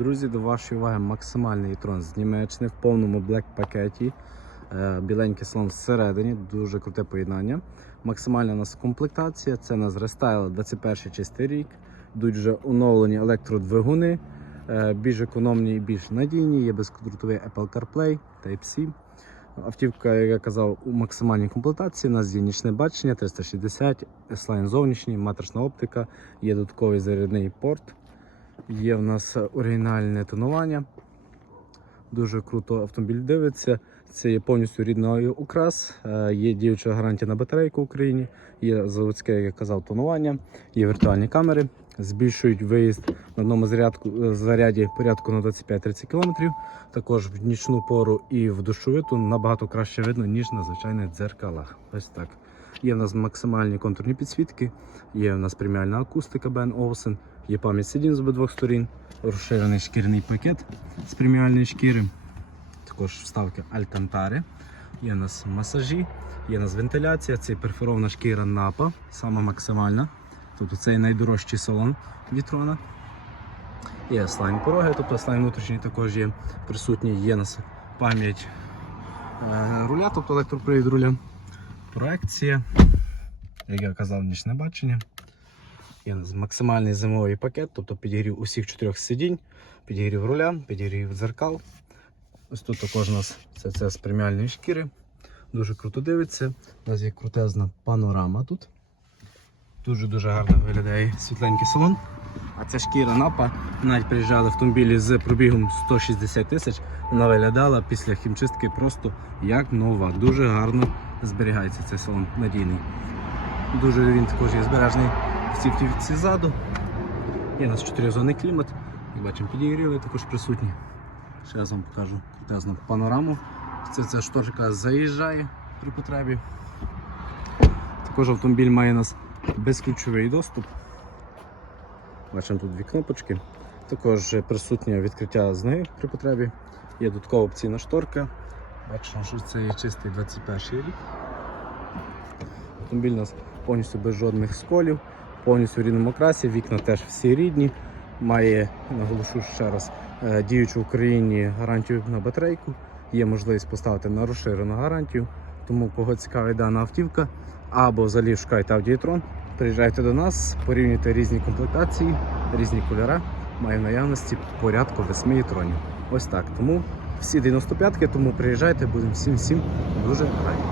Друзі, до вашої уваги максимальний трон з Німеччини в повному блек пакеті. Е, Біленький салон всередині, дуже круте поєднання. Максимальна у нас комплектація. Це у нас рестайл 21 чистий рік. Йдуть вже оновлені електродвигуни, е, більш економні і більш надійні. Є безкодрутовий Apple CarPlay, Type-C. Автівка, як я казав, у максимальній комплектації. У нас є нічне бачення 360, S-Line зовнішній, матрична оптика, є додатковий зарядний порт. Є в нас оригінальне тонування. Дуже круто автомобіль дивиться. Це є повністю рідний украс. Е, Є діюча гарантія на батарейку в Україні, є заводське, як я казав, тонування, є віртуальні камери. Збільшують виїзд на одному зарядку, е, заряді порядку на 25-30 км. Також в нічну пору і в дощовиту набагато краще видно, ніж на звичайних дзеркалах. Ось так. Є в нас максимальні контурні підсвітки, є в нас преміальна акустика Bang Olufsen, є пам'ять сидінь з обидвох сторін, розширений шкіряний пакет з преміальної шкіри, також вставки Алькантари, є у нас масажі, є у нас вентиляція, це перфорована шкіра напа, сама максимальна. Тобто це найдорожчий салон Вітрона. Є слайм пороги, тобто слайм внутрішній також є присутній, є у нас пам'ять е, руля, тобто електропривід руля. Проекція, як я казав, нічне бачення. Максимальний зимовий пакет, тобто підігрів усіх чотирьох сидінь, підігрів руля, підігрів дзеркал. Ось тут також у нас це, це з преміальної шкіри. Дуже круто дивиться. У нас є крутезна панорама тут. Дуже-дуже гарно виглядає світленький салон. А ця шкіра напа, навіть приїжджали автомобілі з пробігом 160 тисяч, вона виглядала після хімчистки просто як нова. Дуже гарно зберігається цей салон надійний. Дуже він також є збережений в цій автівці ззаду. Є у нас 4 зони клімат. Як бачимо, підігріли також присутні. Ще раз вам покажу крутезну панораму. Це ця шторка заїжджає при потребі. Також автомобіль має у нас безключовий доступ. Бачимо тут дві кнопочки. Також присутнє відкриття з неї при потребі. Є додаткова опційна шторка. Бачимо, що це є чистий 21 рік. Автомобіль у нас повністю без жодних сколів, повністю в рідному окрасі, вікна теж всі рідні. Має, наголошу ще раз, е, діючу в Україні гарантію на батарейку. Є можливість поставити на розширену гарантію. Тому кого цікавить дана автівка, або взагалі шукайте Audi приїжджайте до нас, порівнюйте різні комплектації, різні кольори. Має в наявності порядку 8 тронів. Ось так. Тому всі 95-ки, тому приїжджайте, будемо всім всім дуже раді.